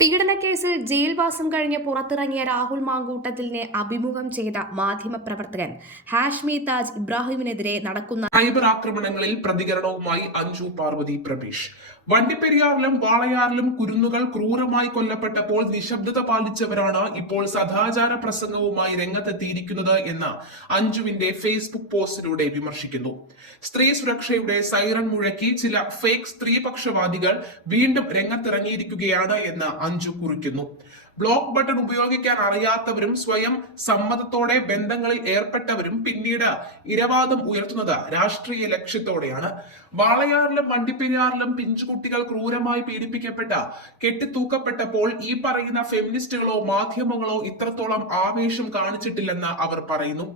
പീഡനക്കേസിൽ ജയിൽവാസം കഴിഞ്ഞ് പുറത്തിറങ്ങിയ രാഹുൽ മാങ്കൂട്ടത്തിലിനെ അഭിമുഖം ചെയ്ത മാധ്യമപ്രവർത്തകൻ ഹാഷ്മി താജ് ഇബ്രാഹിമിനെതിരെ നടക്കുന്ന സൈബർ ആക്രമണങ്ങളിൽ പ്രതികരണവുമായി അഞ്ജു പാർവതി പ്രബീഷ്. വണ്ടിപ്പെരിയാറിലും വാളയാറിലും കുരുന്നുകൾ ക്രൂരമായി കൊല്ലപ്പെട്ടപ്പോൾ നിശബ്ദത പാലിച്ചവരാണ് ഇപ്പോൾ സദാചാര പ്രസംഗവുമായി രംഗത്തെത്തിയിരിക്കുന്നത് എന്ന് അഞ്ജുവിന്റെ ഫേസ്ബുക്ക് പോസ്റ്റിലൂടെ വിമർശിക്കുന്നു. സ്ത്രീ സുരക്ഷയുടെ സൈറൺ മുഴക്കി ചില ഫേക്ക് സ്ത്രീപക്ഷവാദികൾ വീണ്ടും രംഗത്തിറങ്ങിയിരിക്കുകയാണ് എന്ന് അഞ്ജു കുറിക്കുന്നു. ബ്ലോക്ക് ബട്ടൺ ഉപയോഗിക്കാൻ അറിയാത്തവരും സ്വയം സമ്മതത്തോടെ ബന്ധങ്ങളിൽ ഏർപ്പെട്ടവരും പിന്നീട് ഇരവാദം ഉയർത്തുന്നത് രാഷ്ട്രീയ ലക്ഷ്യത്തോടെയാണ്. വാളയാറിലും വണ്ടിപ്പെരിയാറിലും പിഞ്ചുകുട്ടികൾ ക്രൂരമായി പീഡിപ്പിക്കപ്പെട്ട കെട്ടിത്തൂക്കപ്പെട്ടപ്പോൾ ഈ പറയുന്ന ഫെമിനിസ്റ്റുകളോ മാധ്യമങ്ങളോ ഇത്രത്തോളം ആവേശം കാണിച്ചിട്ടില്ലെന്ന് അവർ പറയുന്നു.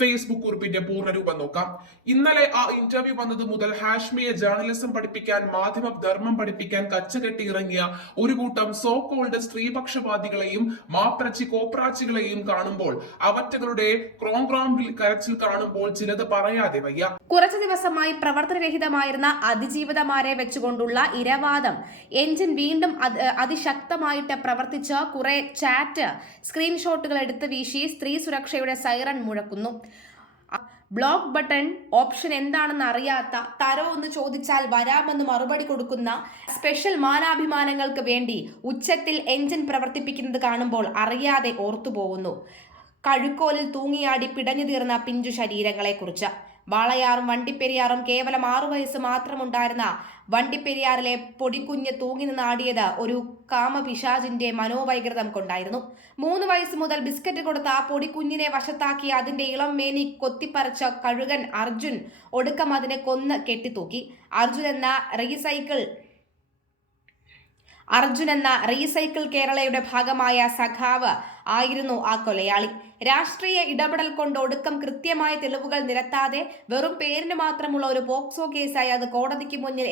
ഫേസ്ബുക്ക് കുറിപ്പിന്റെ പൂർണ്ണരൂപം നോക്കാം. ഇന്നലെ ആ ഇന്റർവ്യൂ വന്നത് മുതൽ ഹാഷ്മിയെ ജേർണലിസം പഠിപ്പിക്കാൻ, മാധ്യമ ധർമ്മം പഠിപ്പിക്കാൻ കച്ചകെട്ടി ഇറങ്ങിയ ഒരു കൂട്ടം സോ കോൾഡ് സ്ത്രീപക്ഷവാദികളെയും മാപ്രച്ചി കോപ്രാച്ചികളെയും കാണുമ്പോൾ, അവറ്റകളുടെ ക്രോങ്ക്രോം കരച്ചിൽ കാണുമ്പോൾ ചിലത് പറയാതെ വയ്യ. കുറച്ചു ദിവസമായി പ്രവർത്തനരഹിതമായിരുന്ന അതിജീവിതമാരെ വെച്ചുകൊണ്ടുള്ള ഇരവാദം എഞ്ചിൻ വീണ്ടും അതിശക്തമായിട്ട് പ്രവർത്തിച്ച് കുറെ ചാറ്റ് സ്ക്രീൻഷോട്ടുകൾ എടുത്ത് വീശി സ്ത്രീ സുരക്ഷയുടെ സൈറൺ മുഴക്കുന്നു. ബ്ലോക്ക് ബട്ടൺ ഓപ്ഷൻ എന്താണെന്ന് അറിയാത്ത, തരോ എന്ന് ചോദിച്ചാൽ വരാമെന്ന് മറുപടി കൊടുക്കുന്ന സ്പെഷ്യൽ മാനാഭിമാനങ്ങൾക്ക് വേണ്ടി ഉച്ചത്തിൽ എഞ്ചിൻ പ്രവർത്തിപ്പിക്കുന്നത് കാണുമ്പോൾ അറിയാതെ ഓർത്തുപോകുന്നു കഴുക്കോലിൽ തൂങ്ങിയാടി പിടഞ്ഞു തീർന്ന പിഞ്ചു ശരീരങ്ങളെക്കുറിച്ച്. വാളയാറും വണ്ടിപ്പെരിയാറും കേവലം 6 വയസ്സ് മാത്രമുണ്ടായിരുന്ന വണ്ടിപ്പെരിയാറിലെ പൊടിക്കുഞ്ഞ് തൂങ്ങി നിന്നാടിയത് ഒരു കാമപിശാചിന്റെ മനോവൈകൃതം കൊണ്ടായിരുന്നു. 3 വയസ്സ് മുതൽ ബിസ്ക്കറ്റ് കൊടുത്ത ആ പൊടിക്കുഞ്ഞിനെ വശത്താക്കി അതിന്റെ ഇളം മേനി കൊത്തിപ്പറിച്ച കഴുകൻ അർജുൻ ഒടുക്കം അതിനെ കൊന്ന് കെട്ടിത്തൂക്കി. അർജുൻ എന്ന റീസൈക്കിൾ കേരളയുടെ ഭാഗമായ സഖാവ് ആയിരുന്നു ആ കൊലയാളി. രാഷ്ട്രീയ ഇടപെടൽ കൊണ്ട് ഒടുക്കം കൃത്യമായ തെളിവുകൾ നിരത്താതെ വെറും പേരിന് മാത്രമുള്ള ഒരു പോക്സോ കേസായി അത് കോടതിക്ക് മുന്നിൽ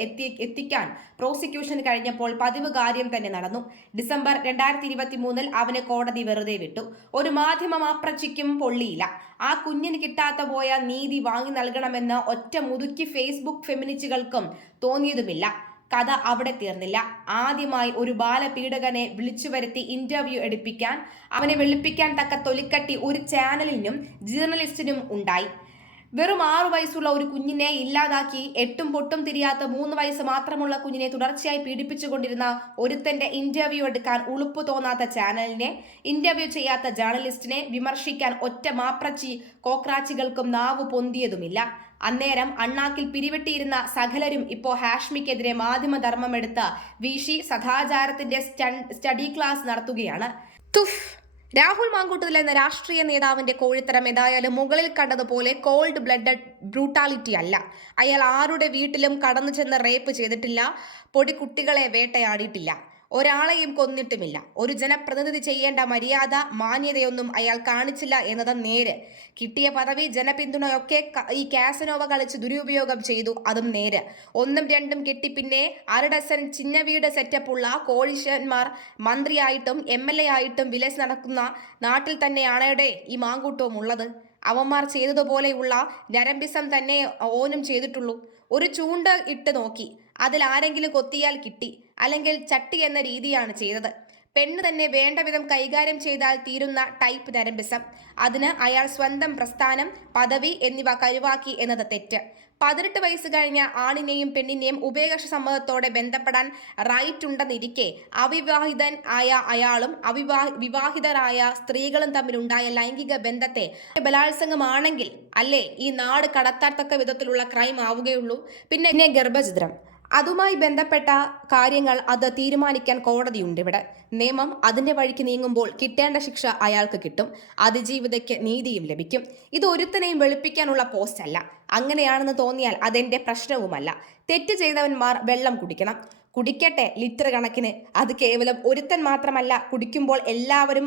എത്തിക്കാൻ പ്രോസിക്യൂഷൻ കഴിഞ്ഞപ്പോൾ പതിവ് കാര്യം തന്നെ നടന്നു. ഡിസംബർ 2023 അവന് കോടതി വെറുതെ വിട്ടു. ഒരു മാധ്യമ മാപ്രച്ചിക്കും പൊള്ളിയില്ല. ആ കുഞ്ഞിന് കിട്ടാത്ത പോയ നീതി വാങ്ങി നൽകണമെന്ന് ഒറ്റ മുതുക്കി ഫേസ്ബുക്ക് ഫെമിനിസ്റ്റുകൾക്കും തോന്നിയതുമില്ല. കഥ അവിടെ തീർന്നില്ല. ആദ്യമായി ഒരു ബാലപീഡകനെ വിളിച്ചു വരുത്തി ഇന്റർവ്യൂ എടുപ്പിക്കാൻ, അവനെ വെളുപ്പിക്കാൻ തക്ക തൊലിക്കട്ടി ഒരു ചാനലിനും ജേർണലിസ്റ്റിനും ഉണ്ടായി. വെറും 6 വയസ്സുള്ള ഒരു കുഞ്ഞിനെ ഇല്ലാതാക്കി എട്ടും പൊട്ടും തിരിയാത്ത 3 വയസ്സ് മാത്രമുള്ള കുഞ്ഞിനെ തുടർച്ചയായി പീഡിപ്പിച്ചുകൊണ്ടിരുന്ന ഒരുത്തന്റെ ഇന്റർവ്യൂ എടുക്കാൻ ഉളുപ്പ് തോന്നാത്ത ചാനലിനെ, ഇന്റർവ്യൂ ചെയ്യാത്ത ജേർണലിസ്റ്റിനെ വിമർശിക്കാൻ ഒറ്റ മാപ്രച്ചി കോക്രാച്ചികൾക്കും നാവ് പൊന്തിയതുമില്ല. അന്നേരം അണ്ണാക്കിൽ പിരിവെട്ടിയിരുന്ന സകലരും ഇപ്പോൾ ഹാഷ്മിക്കെതിരെ മാധ്യമധർമ്മമെടുത്ത് വീശി സദാചാരത്തിന്റെ സ്റ്റഡി ക്ലാസ് നടത്തുകയാണ്. തുഫ്! രാഹുൽ മാങ്കൂട്ടത്തിൽ എന്ന രാഷ്ട്രീയ നേതാവിന്റെ കോഴിത്തരം ഏതായാലും മുകളിൽ കണ്ടതുപോലെ കോൾഡ് ബ്ലഡഡ് ബ്രൂട്ടാലിറ്റി അല്ല. അയാൾ ആരുടെ വീട്ടിലും കടന്നു ചെന്ന് റേപ്പ് ചെയ്തിട്ടില്ല, പൊടിക്കുട്ടികളെ വേട്ടയാടിയിട്ടില്ല, ഒരാളെയും കൊന്നിട്ടുമില്ല. ഒരു ജനപ്രതിനിധി ചെയ്യേണ്ട മര്യാദ, മാന്യതയൊന്നും അയാൾ കാണിച്ചില്ല എന്നത് നേര്. കിട്ടിയ പദവി, ജനപിന്തുണയൊക്കെ ഈ കാസനോവ കളിച്ച് ദുരുപയോഗം ചെയ്തു, അതും നേര്. 1ഉം 2ഉം കെട്ടി പിന്നെ 1/2 ഡസൻ ചിന്നവീട് സെറ്റപ്പുള്ള കോഴീശന്മാർ മന്ത്രിയായിട്ടും MLA ആയിട്ടും വിലസ് നടക്കുന്ന നാട്ടിൽ തന്നെയാണ് ഈ മാങ്കൂട്ടവും ഉള്ളത്. അവന്മാർ ചെയ്തതുപോലെയുള്ള നരമ്പിസം തന്നെ ഓനും ചെയ്തിട്ടുള്ളൂ. ഒരു ചൂണ്ട ഇട്ട് നോക്കി, അതിൽ ആരെങ്കിലും കൊത്തിയാൽ കിട്ടി, അല്ലെങ്കിൽ ചട്ടി എന്ന രീതിയാണ് ചെയ്തത്. പെണ്ണ് തന്നെ വേണ്ട വിധം കൈകാര്യം ചെയ്താൽ തീരുന്ന ടൈപ്പ് നരമ്പിസം. അതിന് അയാൾ സ്വന്തം പ്രസ്ഥാനം, പദവി എന്നിവ കരുവാക്കി എന്നത് തെറ്റ്. 18 വയസ്സ് കഴിഞ്ഞ ആണിനെയും പെണ്ണിനെയും ഉഭയകക്ഷ സമ്മതത്തോടെ ബന്ധപ്പെടാൻ റൈറ്റ് ഉണ്ടെന്നിരിക്കെ അവിവാഹിതൻ ആയ അയാളും വിവാഹിതരായ സ്ത്രീകളും തമ്മിലുണ്ടായ ലൈംഗിക ബന്ധത്തെ ബലാത്സംഗമാണെങ്കിൽ അല്ലേ ഈ നാട് കടത്താത്തക്ക വിധത്തിലുള്ള ക്രൈം ആവുകയുള്ളൂ. പിന്നെ ഗർഭഛിദ്രം, അതുമായി ബന്ധപ്പെട്ട കാര്യങ്ങൾ അത് തീരുമാനിക്കാൻ കോടതിയുണ്ട്. ഇവിടെ നിയമം അതിന്റെ വഴിക്ക് നീങ്ങുമ്പോൾ കിട്ടേണ്ട ശിക്ഷ അയാൾക്ക് കിട്ടും, അതിജീവിതയ്ക്ക് നീതിയും ലഭിക്കും. ഇത് ഒരുത്തനെയും വെളുപ്പിക്കാനുള്ള പോസ്റ്റ് അല്ല. അങ്ങനെയാണെന്ന് തോന്നിയാൽ അതെന്റെ പ്രശ്നവുമല്ല. തെറ്റ് ചെയ്തവന്മാർ വെള്ളം കുടിക്കട്ടെ ലിറ്റർ കണക്കിന്. അത് കേവലം ഒരുത്തൻ മാത്രമല്ല, കുടിക്കുമ്പോൾ എല്ലാവരും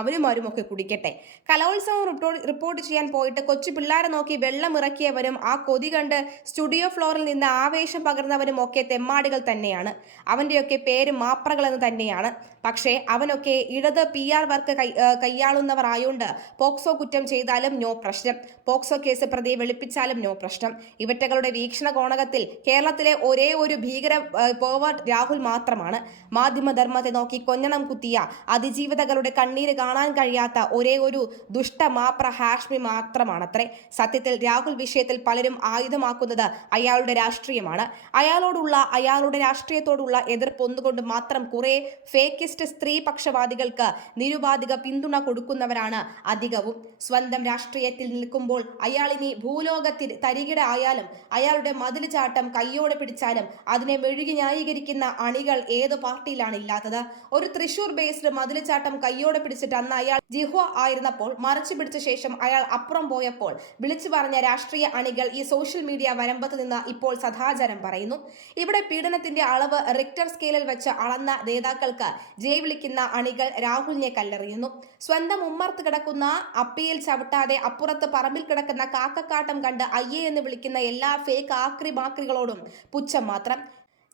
അവളുമാരും ഒക്കെ കുടിക്കട്ടെ. കലോത്സവം റിപ്പോർട്ട് ചെയ്യാൻ പോയിട്ട് കൊച്ചു പിള്ളേരെ നോക്കി വെള്ളം ഇറക്കിയവരും ആ കൊതി കണ്ട് സ്റ്റുഡിയോ ഫ്ലോറിൽ നിന്ന് ആവേശം പകർന്നവരും ഒക്കെ തെമ്മാടികൾ തന്നെയാണ്. അവൻ്റെയൊക്കെ പേര് മാപ്രകളെന്ന് തന്നെയാണ്. പക്ഷേ അവനൊക്കെ ഇടത് PR വർക്ക് കൈയാളുന്നവർ ആയോണ്ട് പോക്സോ കുറ്റം ചെയ്താലും നോ പ്രശ്നം, പോക്സോ കേസ് പ്രതിയെ വെളുപ്പിച്ചാലും നോ പ്രശ്നം. ഇവറ്റകളുടെ വീക്ഷണ കോണകത്തിൽ കേരളത്തിലെ ഒരേ ഒരു ഭീകര പേവേർട്ട് രാഹുൽ മാത്രമാണ്. മാധ്യമധർമ്മത്തെ നോക്കി കൊഞ്ഞണം കുത്തിയ അതിജീവിതകളുടെ കണ്ണീര് കാണാൻ കഴിയാത്ത ഒരേ ഒരു ദുഷ്ടമാപ്ര ഹാഷ്മി മാത്രമാണത്രേ. സത്യത്തിൽ രാഹുൽ വിഷയത്തിൽ പലരും ആയുധമാക്കുന്നത് അയാളുടെ രാഷ്ട്രീയമാണ്. അയാളുടെ രാഷ്ട്രീയത്തോടുള്ള എതിർപ്പ് ഒന്നുകൊണ്ട് മാത്രം കുറെ ഫേക്കിസ്റ്റ് സ്ത്രീപക്ഷവാദികൾക്ക് നിരുപാധിക പിന്തുണ കൊടുക്കുന്നവരാണ് അധികവും. സ്വന്തം രാഷ്ട്രീയത്തിൽ നിൽക്കുമ്പോൾ അയാളിനി ഭൂലോകത്തിൽ തരികിട ആയാലും അയാളുടെ മതിൽ ചാട്ടം കയ്യോടെ പിടിച്ചാലും അതിനെ മെഴുകി ന്യായീകരിക്കുന്ന അണികൾ ഏതു പാർട്ടിയിലാണ് ഇല്ലാത്തത്? ഒരു തൃശൂർ ബേസ്ഡ് മതിൽച്ചാട്ടം കയ്യോടെ പിടിച്ചിട്ട് അന്ന് അയാൾ ജിഹ്വ ആയിരുന്നപ്പോൾ മറച്ചു പിടിച്ച ശേഷം അയാൾ അപ്പുറം പോയപ്പോൾ വിളിച്ചു പറഞ്ഞ രാഷ്ട്രീയ അണികൾ ഈ സോഷ്യൽ മീഡിയ വരമ്പത്ത് നിന്ന് ഇപ്പോൾ സദാചാരം പറയുന്നു. ഇവിടെ പീഡനത്തിന്റെ അളവ് റിക്ടർ സ്കെയിലിൽ വെച്ച് അളന്ന നേതാക്കൾക്ക് ജയ് വിളിക്കുന്ന അണികൾ രാഹുലിനെ കല്ലെറിയുന്നു. സ്വന്തം ഉമ്മർത്ത് കിടക്കുന്ന അപ്പിയിൽ ചവിട്ടാതെ അപ്പുറത്ത് പറമ്പിൽ കിടക്കുന്ന കാക്കക്കാട്ടം കണ്ട് അയ്യേ എന്ന് വിളിക്കുന്ന എല്ലാ ഫേക്ക് ആക്രിമാക്രികളോടും പുച്ഛം മാത്രം.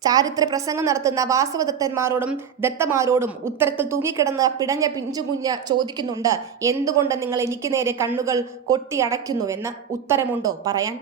ചാരിത്ര പ്രസംഗം നടത്തുന്ന വാസവദത്തന്മാരോടും ദത്തമാരോടും ഉത്തരത്തിൽ തൂങ്ങിക്കിടന്ന് പിടഞ്ഞ പിഞ്ചുകുഞ്ഞ് ചോദിക്കുന്നുണ്ട്, എന്തുകൊണ്ട് നിങ്ങൾ എനിക്ക് നേരെ കണ്ണുകൾ കൊട്ടിയടയ്ക്കുന്നുവെന്ന്. ഉത്തരമുണ്ടോ പറയാൻ?